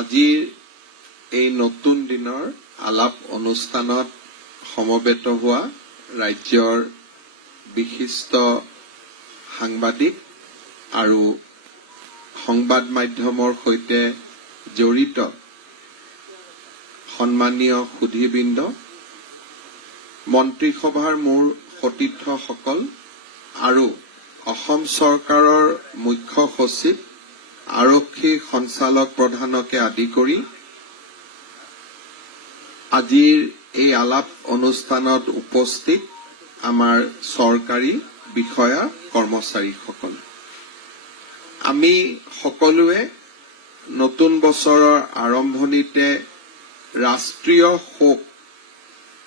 আজিৰ এই নতুন দিনৰ আলাপ অনুষ্ঠানত সমবেত হোৱা ৰাজ্যৰ বিশিষ্ট সাংবাদিক আৰু সংবাদ মাধ্যমৰ সৈতে জড়িত সন্মানীয় সুধীবৃন্দ, মন্ত্ৰীসভাৰ মোৰ সতীৰ্থসকল আৰু অসম চৰকাৰৰ মুখ্য সচিব, আৰক্ষী সঞ্চালক প্ৰধানকে আদি কৰি আজিৰ এই আলাপ অনুষ্ঠানত উপস্থিত আমাৰ চৰকাৰী বিষয়া কৰ্মচাৰীসকল, আমি সকলোৱে নতুন বছৰৰ আৰম্ভণিতে ৰাষ্ট্ৰীয় শোক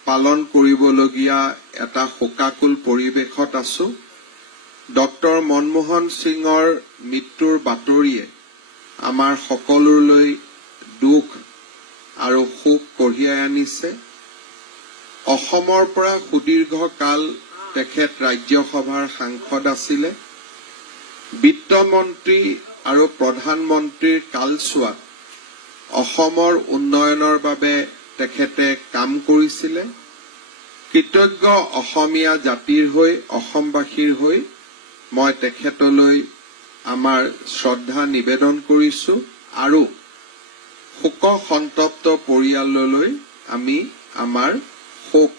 পালন কৰিবলগীয়া এটা শোকাকুল পৰিৱেশত আছো। ডক্টৰ মনমোহন সিঙৰ মৃত্যুৰ বাতৰিয়ে আমাৰ সকলোলৈ দুখ আৰু শোক কঢ়িয়াই আনিছে। অসমৰ পৰা সুদীৰ্ঘ কাল তেখেত ৰাজ্যসভাৰ সাংসদ আছিলে। বিত্তমন্ত্ৰী আৰু প্ৰধানমন্ত্ৰীৰ কালছোৱাত অসমৰ উন্নয়নৰ বাবে তেখেতে কাম কৰিছিলে। কৃতজ্ঞ অসমীয়া জাতিৰ হৈ অসমবাসীৰ হৈ মই তেখেতলৈ আমাৰ শ্ৰদ্ধা নিবেদন কৰিছো আৰু শোক সন্তপ্ত পৰিয়াললৈ আমি আমাৰ শোক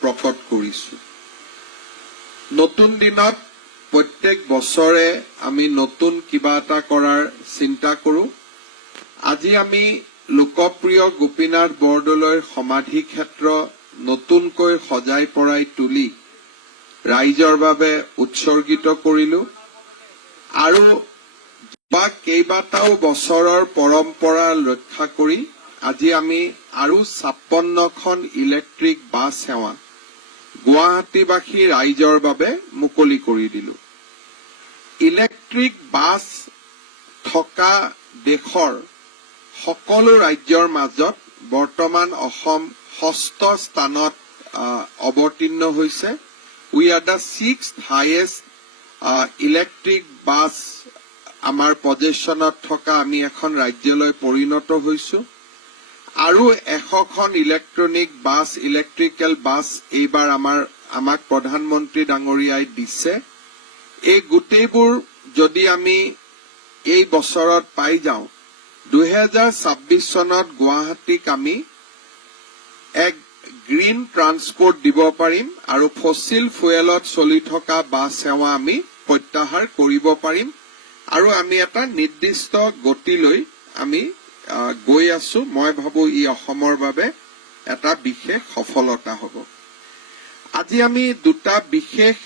প্ৰকট কৰিছো। নতুন দিনত প্ৰত্যেক বছৰে আমি নতুন কিবা এটা কৰাৰ চিন্তা কৰো। আজি আমি লোকপ্ৰিয় গোপীনাথ বৰদলৈৰ সমাধি ক্ষেত্ৰ নতুনকৈ সজাই পৰাই তুলি ৰাইজৰ বাবে উৎসৰ্গিত কৰিলো আৰু কেইবাটাও বছৰৰ পৰম্পৰা ৰক্ষা কৰি আজি আমি আৰু 56খন ইলেক্ট্ৰিক বাছ সেৱা গুৱাহাটীবাসী ৰাইজৰ বাবে মুকলি কৰি দিলো। ইলেক্ট্ৰিক বাছ থকা দেশৰ সকলো ৰাজ্যৰ মাজত বৰ্তমান অসম 6ষ্ঠ স্থানত অৱতীৰ্ণ হৈছে। We are the 6th highest electric bus আমাৰ পজেশ্যনত থকা আমি এখন ৰাজ্যলৈ পৰিণত হৈছো আৰু 100খন ইলেক্ট্ৰনিক বাছ ইলেক্ট্ৰিকেল বাছ এইবাৰ আমাক প্ৰধানমন্ত্ৰী ডাঙৰীয়াই দিছে। এই গোটেইবোৰ যদি আমি এই বছৰত পাই যাওঁ, 2026 চনত গুৱাহাটীক আমি এক গ্ৰীণ ট্ৰান্সপৰ্ট দিব পাৰিম আৰু ফসিল ফুয়েলত চলি থকা বাছ সেৱা আমি প্ৰত্যাহাৰ কৰিব পাৰিম আৰু আমি এটা নিৰ্দিষ্ট গতিলৈ আমি গৈ আছো। মই ভাবো ই অসমৰ বাবে এটা বিশেষ সফলতা হ'ব। আজি আমি দুটা বিশেষ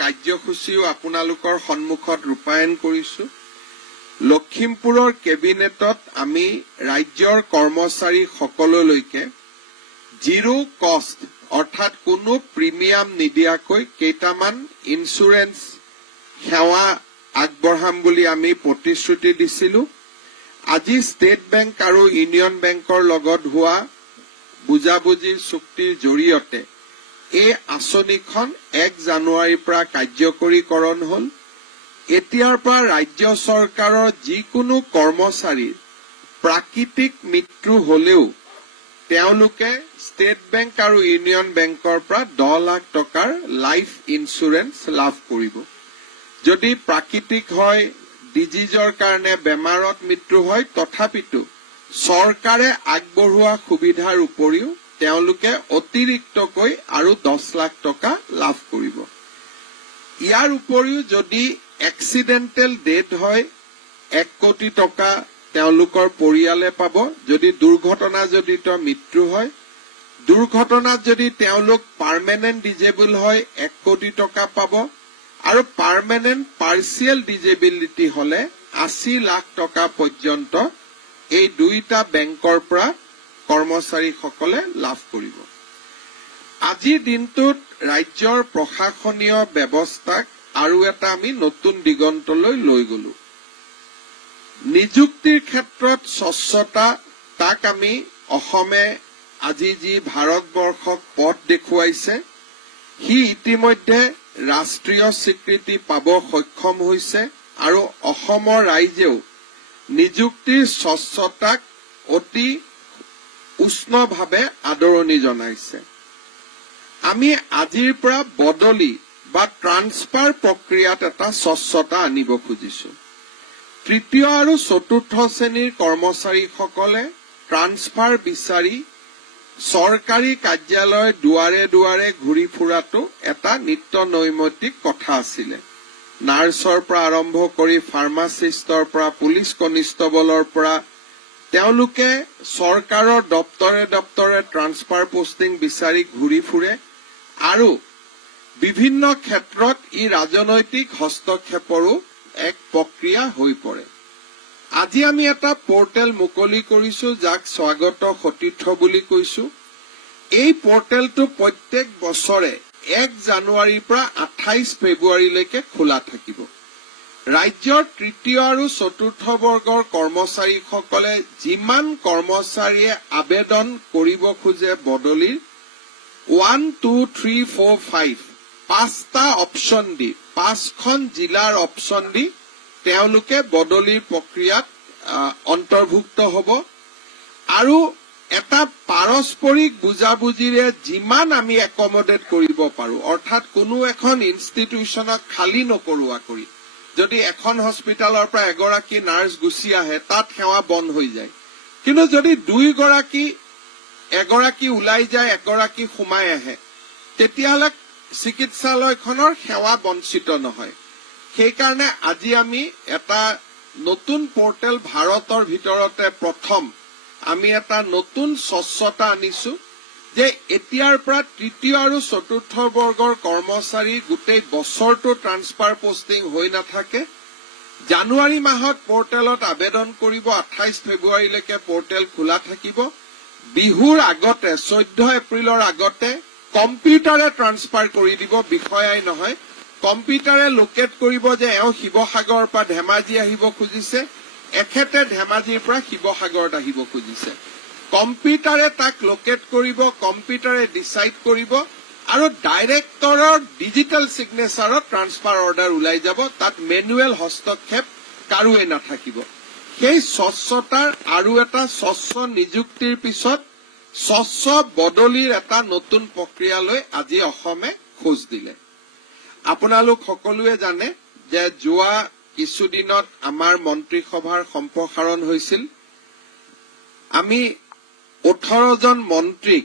কাৰ্যসূচীও আপোনালোকৰ সন্মুখত ৰূপায়ণ কৰিছো। লখিমপুৰৰ কেবিনেটত আমি ৰাজ্যৰ কৰ্মচাৰী সকললৈকে জিৰো কষ্ট অৰ্থাৎ কোনো প্ৰিমিয়াম নিদিয়াকৈ কেইটামান ইন্সুৰেন্স সেৱা আগবঢ়াম বুলি আমি প্ৰতিশ্ৰুতি দিছিলো। আজি ষ্টেট বেংক আৰু ইউনিয়ন বেংকৰ লগত হোৱা বুজাবুজি চুক্তিৰ জৰিয়তে এই আঁচনিখন 1 জানুৱাৰীৰ পৰা কাৰ্যকৰীকৰণ হল। এতিয়াৰ পৰা ৰাজ্য চৰকাৰৰ যিকোনো কৰ্মচাৰীৰ প্ৰাকৃতিক মৃত্যু হলেও তেওঁলোকে ষ্টেট বেংক আৰু ইউনিয়ন বেংকৰ পৰা 10 লাখ টকাৰ লাইফ ইন্সুৰেন্স লাভ কৰিব। যদি প্ৰাকৃতিক হয়, ডিজিজৰ কাৰণে বেমাৰত মৃত্যু হয়, তথাপিতো চৰকাৰে আগবঢ়োৱা সুবিধাৰ উপৰিও তেওঁলোকে অতিৰিক্তকৈ আৰু 10 লাখ টকা লাভ কৰিব। ইয়াৰ উপৰিও যদি এক্সিডেণ্টেল ডেথ হয়, 1 কোটি টকা তেওঁলোকৰ পৰিয়ালে পাব। যদি দুৰ্ঘটনাজনিত মৃত্যু হয়, দুৰ্ঘটনাত যদি তেওঁলোক পাৰ্মানেণ্ট ডিজেবল হয় 1 কোটি টকা পাব আৰু পাৰ্মানেণ্ট পাৰ্চিয়েল ডিজেবিলিটি হলে 80 লাখ টকা পৰ্যন্ত এই দুইটা বেংকৰ পৰা কৰ্মচাৰীসকলে লাভ কৰিব। আজিৰ দিনটোত ৰাজ্যৰ প্ৰশাসনীয় ব্যৱস্থাক আৰু এটা আমি নতুন দিগন্তলৈ লৈ গলো। নিযুক্তিৰ ক্ষেত্ৰত স্বচ্ছতা, তাক আমি অসমে আজি যি ভাৰতবৰ্ষক পথ দেখুৱাইছে, সি ইতিমধ্যে ৰাষ্ট্ৰীয় স্বীকৃতি পাব সক্ষম হৈছে আৰু অসমৰ ৰাইজেও নিযুক্তিৰ স্বচ্ছতাক অতি উষ্ণভাৱে আদৰণি জনাইছে। আমি আজিৰ পৰা বদলি বা ট্ৰান্সফাৰ প্ৰক্ৰিয়াত এটা স্বচ্ছতা আনিব খুজিছো। তৃতীয় আৰু চতুৰ্থ শ্ৰেণীৰ কৰ্মচাৰীসকলে ট্ৰান্সফাৰ বিচাৰি চৰকাৰী কাৰ্যালয় দুৱাৰে দুৱাৰে ঘূৰি ফুৰাটো এটা নিত্য নৈমিত্তিক কথা আছিলে। নাৰ্ছৰ পৰা আৰম্ভ কৰি ফাৰ্মাচিষ্টৰ পৰা পুলিচ কনিষ্টবলৰ পৰা তেওঁলোকে চৰকাৰৰ দপ্তৰে দপ্তৰে ট্ৰান্সফাৰ পোষ্টিং বিচাৰি ঘূৰি ফুৰে আৰু বিভিন্ন ক্ষেত্ৰত ই ৰাজনৈতিক হস্তক্ষেপৰো এক প্ৰক্ৰিয়া হৈ পৰে। আজি আমি এটা পৰ্টেল মুকলি কৰিছো, যাক স্বাগত সতীৰ্থ বুলি কৈছো। এই পৰ্টেলটো প্ৰত্যেক বছৰে 1 জানুৱাৰীৰ পৰা 28 ফেব্ৰুৱাৰীলৈকে খোলা থাকিব। ৰাজ্যৰ তৃতীয় আৰু চতুৰ্থ বৰ্গৰ কৰ্মচাৰীসকলে যিমান কৰ্মচাৰীয়ে আবেদন কৰিব খোজে বদলিৰ 1, 2, 3, 4, 5 5টা অপশ্যন দি 5খন জিলাৰ অপশ্যন দি তেওঁলোকে বদলিৰ প্ৰক্ৰিয়াত অন্তৰ্ভুক্ত হ'ব আৰু এটা পাৰস্পৰিক বুজাবুজিৰে যিমান আমি একমডেট কৰিব পাৰো, অৰ্থাৎ কোনো এখন ইনষ্টিটিউচনক খালী নকৰোৱা কৰি যদি এখন হস্পিটেলৰ পৰা এগৰাকী নাৰ্ছ গুচি আহে তাত সেৱা বন্ধ হৈ যায়, কিন্তু যদি এগৰাকী ওলাই যায় এগৰাকী সোমাই আহে তেতিয়াহ'লে চিকিৎসালয়খনৰ সেৱা বঞ্চিত নহয়। সেইকাৰণে আজি আমি এটা নতুন পৰ্টেল, ভাৰতৰ ভিতৰতে প্ৰথম আমি এটা নতুন স্বচ্ছতা আনিছো যে এতিয়াৰ পৰা তৃতীয় আৰু চতুৰ্থ বৰ্গৰ কৰ্মচাৰী গোটেই বছৰটো ট্ৰান্সফাৰ পোষ্টিং হৈ নাথাকে। জানুৱাৰী মাহত পৰ্টেলত আবেদন কৰিব, 28 ফেব্ৰুৱাৰীলৈকে পৰ্টেল খোলা থাকিব। বিহুৰ আগতে 14 এপ্ৰিলৰ আগতে কম্পিউটাৰে ট্ৰান্সফাৰ কৰি দিব, বিষয়াই নহয়। কম্পিউটাৰে লোকেট কৰিব যে এওঁ শিৱসাগৰৰ পৰা ধেমাজি আহিব খুজিছে, এখেতে ধেমাজিৰ পৰা শিৱসাগৰত আহিব খুজিছে। কম্পিউটাৰে তাক লোকেট কৰিব, কম্পিউটাৰে ডিচাইড কৰিব আৰু ডাইৰেক্টৰৰ ডিজিটেল ছিগনেচাৰত ট্ৰান্সফাৰ অৰ্ডাৰ ওলাই যাব। তাত মেনুৱেল হস্তক্ষেপ কাৰোৱে নাথাকিব। সেই স্বচ্ছতাৰ আৰু এটা স্বচ্ছ নিযুক্তিৰ পিছত স্বচ্ছ বদলিৰ এটা নতুন প্ৰক্ৰিয়ালৈ আজি অসমে খোজ দিলে। আপোনালোক সকলোৱে জানে যে যোৱা কিছুদিনত আমাৰ মন্ত্ৰীসভাৰ সম্প্ৰসাৰণ হৈছিল। আমি 18জন মন্ত্ৰীক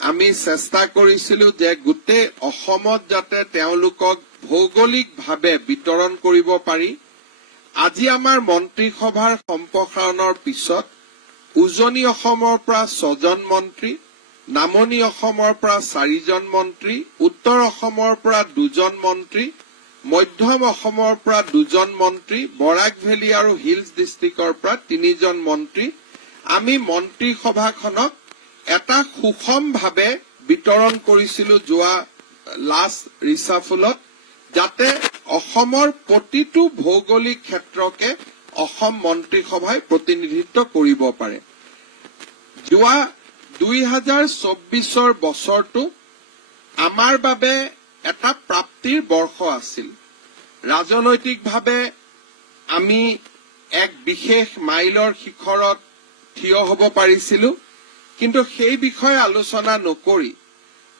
আমি চেষ্টা কৰিছিলো যে গোটেই অসমত যাতে তেওঁলোকক ভৌগোলিকভাৱে বিতৰণ কৰিব পাৰি। আজি আমাৰ মন্ত্ৰীসভাৰ সম্প্ৰসাৰণৰ পিছত উজনি অসমৰ পৰা 6জন মন্ত্ৰী, নামনি অসমৰ পৰা 4জন মন্ত্ৰী, উত্তৰ অসমৰ পৰা 2জন মন্ত্ৰী, মধ্যম অসমৰ পৰা 2জন মন্ত্ৰী, বৰাক ভেলী আৰু হিলছ ডিষ্ট্ৰিক্টৰ পৰা 3জন মন্ত্ৰী আমি মন্ত্ৰীসভাখনক এটা সুষমভাৱে বিতৰণ কৰিছিলো যোৱা লাষ্ট ৰিচাফলত, যাতে অসমৰ প্ৰতিটো ভৌগোলিক ক্ষেত্ৰকে অসম মন্ত্ৰীসভাই প্ৰতিনিধিত্ব কৰিব পাৰে। যোৱা 2024 বছৰটো আমাৰ বাবে এটা প্ৰাপ্তিৰ বৰ্ষ আছিল। ৰাজনৈতিকভাৱে আমি এক বিশেষ মাইলৰ শিখৰত থিয় হ'ব পাৰিছিলো, কিন্তু সেই বিষয়ে আলোচনা নকৰি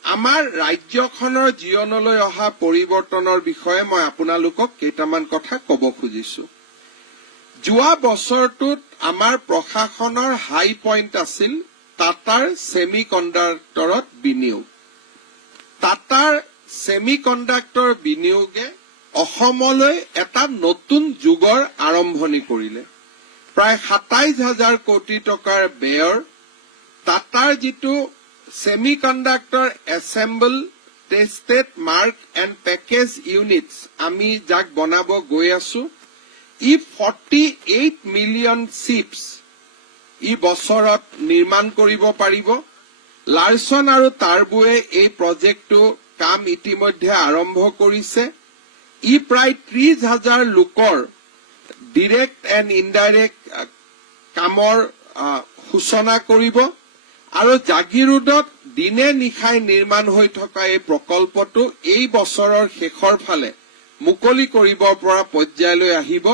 আমাৰ ৰাজ্যখনৰ জীৱনলৈ অহা পৰিৱৰ্তনৰ বিষয়ে মই আপোনালোকক কেইটামান কথা ক'ব খুজিছো। যোৱা বছৰটোত আমাৰ প্ৰশাসনৰ হাই পইণ্ট আছিল টাটাৰ ছেমি কণ্ডাক্টৰত বিনিয়োগ। টাটাৰ ছেমি কণ্ডাক্টৰ বিনিয়োগে অসমলৈ এটা নতুন যুগৰ আৰম্ভণি কৰিলে। প্ৰায় 27,000 কোটি টকাৰ ব্যয়ৰ টাটাৰ যিটো semi conductor assemble, tested, mark and package units আমি যাক বনাব গৈ আছো, ই 48 মিলিয়ন চিপছ ই বছৰত নিৰ্মাণ কৰিব পাৰিব। লাৰ্চন আৰু টাৰ্বোৱে এই প্ৰজেক্টটো কাম ইতিমধ্যে আৰম্ভ কৰিছে। ই প্ৰায় 30,000 লোকৰ ডিৰেক্ট এণ্ড ইনডাইৰেক্ট কামৰ সূচনা কৰিব আৰু জাগিৰোডত দিনে নিশাই নিৰ্মাণ হৈ থকা এই প্ৰকল্পটো এই বছৰৰ শেষৰ ফালে মুকলি কৰিব পৰা পৰ্যায়লৈ আহিব।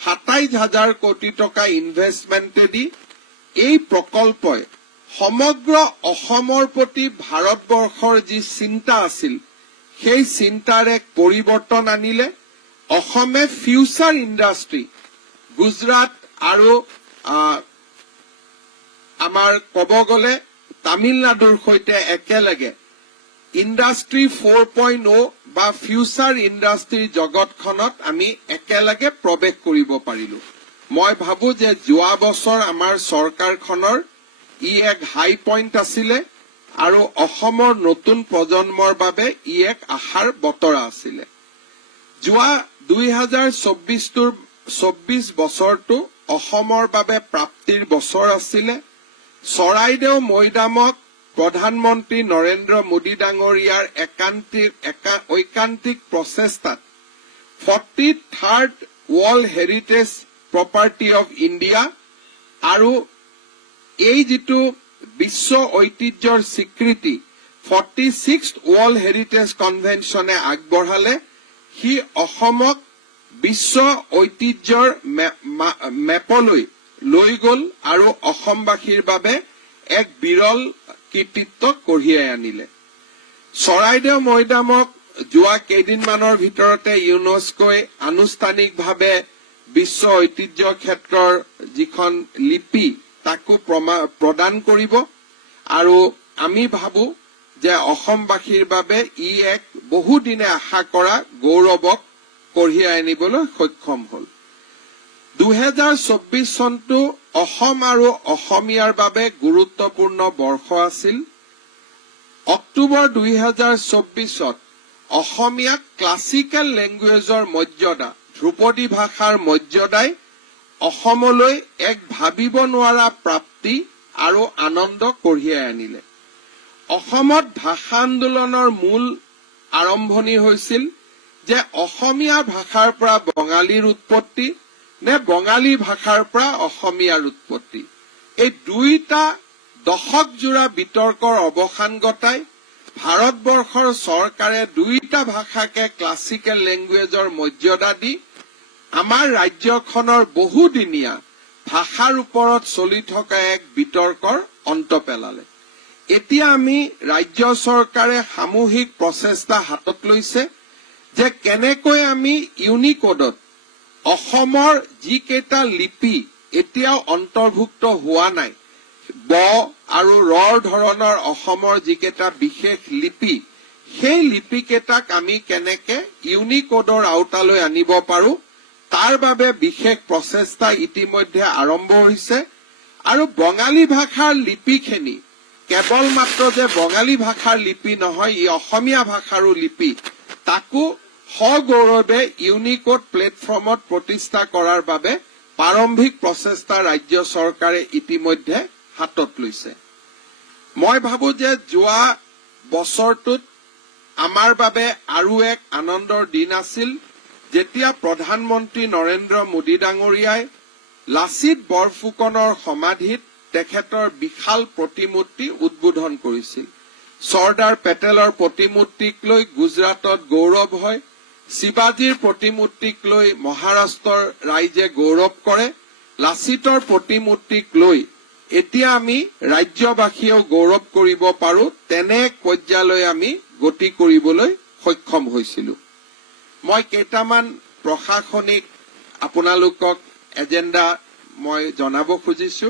27,000 কোটি টকা ইনভেষ্টমেণ্টেদি এই প্ৰকল্পই সমগ্ৰ অসমৰ প্ৰতি ভাৰতবৰ্ষৰ যি চিন্তা আছিল সেই চিন্তাৰ এক পৰিৱৰ্তন আনিলে অসমে ফিউচাৰ ইণ্ডাষ্ট্ৰী গুজৰাট আৰু আমাৰ ক'ব গ'লে তামিলনাডুৰ সৈতে একেলগে ইণ্ডাষ্ট্ৰী 4.0 বা ফিউচাৰ ইণ্ডাষ্ট্ৰীৰ জগতখনত আমি একেলগে প্ৰৱেশ কৰিব পাৰিলো মই ভাবো যে যোৱা বছৰ আমাৰ চৰকাৰখনৰ ই এক হাই পইণ্ট আছিলে আৰু অসমৰ নতুন প্ৰজন্মৰ বাবে ই এক আশাৰ বতৰা আছিলে যোৱা 2024 বছৰটো অসমৰ বাবে প্ৰাপ্তিৰ বছৰ আছিলে চৰাইদেউ মৈদামক প্ৰধানমন্ত্ৰী নৰেন্দ্ৰ মোদী ডাঙৰীয়াৰ ঐকান্তিক প্ৰচেষ্টাত 43rd world heritage property of India আৰু এই যিটো বিশ্ব ঐতিহ্যৰ স্বীকৃতি 46th ৱৰ্ল্ড হেৰিটেজ কনভেনশ্যনে আগবঢ়ালে সি অসমক বিশ্ব ঐতিহ্যৰ মেপলৈ লৈ গ'ল আৰু অসমবাসীৰ বাবে এক বিৰল কৃতিত্ব কঢ়িয়াই আনিলে চৰাইদেউ মৈদামক যোৱা কেইদিনমানৰ ভিতৰতে ইউনেস্কোই আনুষ্ঠানিকভাৱে বিশ্ব ঐতিহ্য ক্ষেত্ৰৰ যিখন লিপি তাকো প্ৰদান কৰিব আৰু আমি ভাবো যে অসমবাসীৰ বাবে ই এক বহুদিনে আশা কৰা গৌৰৱক কঢ়িয়াই আনিবলৈ সক্ষম হ'ল 2024 চনটো অসম আৰু অসমীয়াৰ বাবে গুৰুত্বপূৰ্ণ বৰ্ষ আছিল অক্টোবৰ 2024ত অসমীয়াক ক্লাছিকেল লেংগুৱেজৰ মৰ্যাদা ধ্ৰুপদী ভাষাৰ মৰ্যাদাই অসমলৈ এক ভাবিব নোৱাৰা প্ৰাপ্তি আৰু আনন্দ কঢ়িয়াই আনিলে অসমত ভাষা আন্দোলনৰ মূল আৰম্ভণি হৈছিল যে অসমীয়া ভাষাৰ পৰা বঙালীৰ উৎপত্তি নে বঙালী ভাষাৰ পৰা অসমীয়াৰ উৎপত্তি এই দুইটা দশকজোৰা বিতৰ্কৰ অৱসান ঘটাই ভাৰতবৰ্ষৰ চৰকাৰে দুইটা ভাষাকে ক্লাছিকেল লেংগুৱেজৰ মৰ্যাদা দি আমাৰ ৰাজ্যখনৰ বহুদিনীয়া ভাষাৰ ওপৰত চলি থকা এক বিতৰ্কৰ অন্ত পেলালে এতিয়া আমি ৰাজ্য চৰকাৰে সামূহিক প্ৰচেষ্টা হাতত লৈছে যে কেনেকৈ আমি ইউনিকোডত অসমৰ যিকেইটা লিপি এতিয়াও অন্তৰ্ভুক্ত হোৱা নাই ব আৰু ৰৰ ধৰণৰ অসমৰ যিকেইটা বিশেষ লিপি সেই লিপিকেইটাক আমি কেনেকে ইউনিকোডৰ আওতালৈ আনিব পাৰো তাৰ বাবে বিশেষ প্ৰচেষ্টা ইতিমধ্যে আৰম্ভ হৈছে আৰু বঙালী ভাষাৰ লিপিখিনি কেৱল মাত্ৰ যে বঙালী ভাষাৰ লিপি নহয় ই অসমীয়া ভাষাৰো লিপি তাকো সগৌৰৱে ইউনিকোড প্লেটফৰ্মত প্ৰতিষ্ঠা কৰাৰ বাবে প্ৰাৰম্ভিক প্ৰচেষ্টা ৰাজ্য চৰকাৰে ইতিমধ্যে হাতত লৈছে মই ভাবো যে যোৱা বছৰটোত আমাৰ বাবে আৰু এক আনন্দৰ দিন আছিল যেতিয়া প্ৰধানমন্ত্ৰী নৰেন্দ্ৰ মোদী ডাঙৰীয়াই লাচিত বৰফুকনৰ সমাধিত তেখেতৰ বিশাল প্ৰতিমূৰ্তি উদ্বোধন কৰিছিল চৰ্দাৰ পেটেলৰ প্ৰতিমূৰ্তিক লৈ গুজৰাটত গৌৰৱ হয় শিৱাজীৰ প্ৰতিমূৰ্তিক লৈ মহাৰাষ্ট্ৰৰ ৰাইজে গৌৰৱ কৰে লাচিতৰ প্ৰতিমূৰ্তিক লৈ এতিয়া আমি ৰাজ্যবাসীয়েও গৌৰৱ কৰিব পাৰো তেনে এক পৰ্যায়লৈ আমি গতি কৰিবলৈ সক্ষম হৈছিলো মই কেইটামান প্ৰশাসনিক আপোনালোকক এজেণ্ডা মই জনাব খুজিছো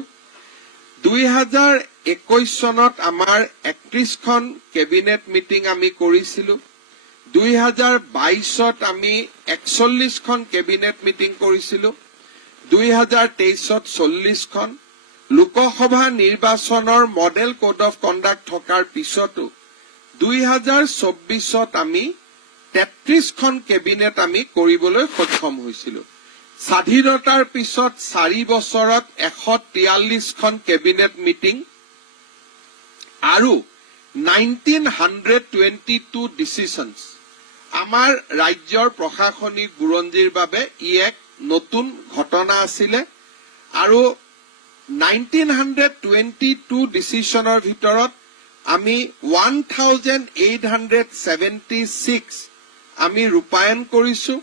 2021 চনত আমাৰ 31খন কেবিনেট মিটিং আমি কৰিছিলো 2022ত আমি 41খন কেবিনেট মিটিং কৰিছিলো 2023ত 40খন লোকসভা নিৰ্বাচনৰ মডেল কোড অফ কণ্ডাক্ট থকাৰ পিছতো 2024ত আমি 33খন কেবিনেট আমি কৰিবলৈ সক্ষম হৈছিলো স্বাধীনতাৰ পিছত 4 বছৰত 143খন কেবিনেট মিটিং আৰু 1922 ডিচিশনছ আমাৰ ৰাজ্যৰ প্ৰশাসনিক বুৰঞ্জীৰ বাবে ই এক নতুন ঘটনা আছিলে আৰু 1922 ডিচিশনৰ ভিতৰত আমি 1876 আমি ৰূপায়ণ কৰিছো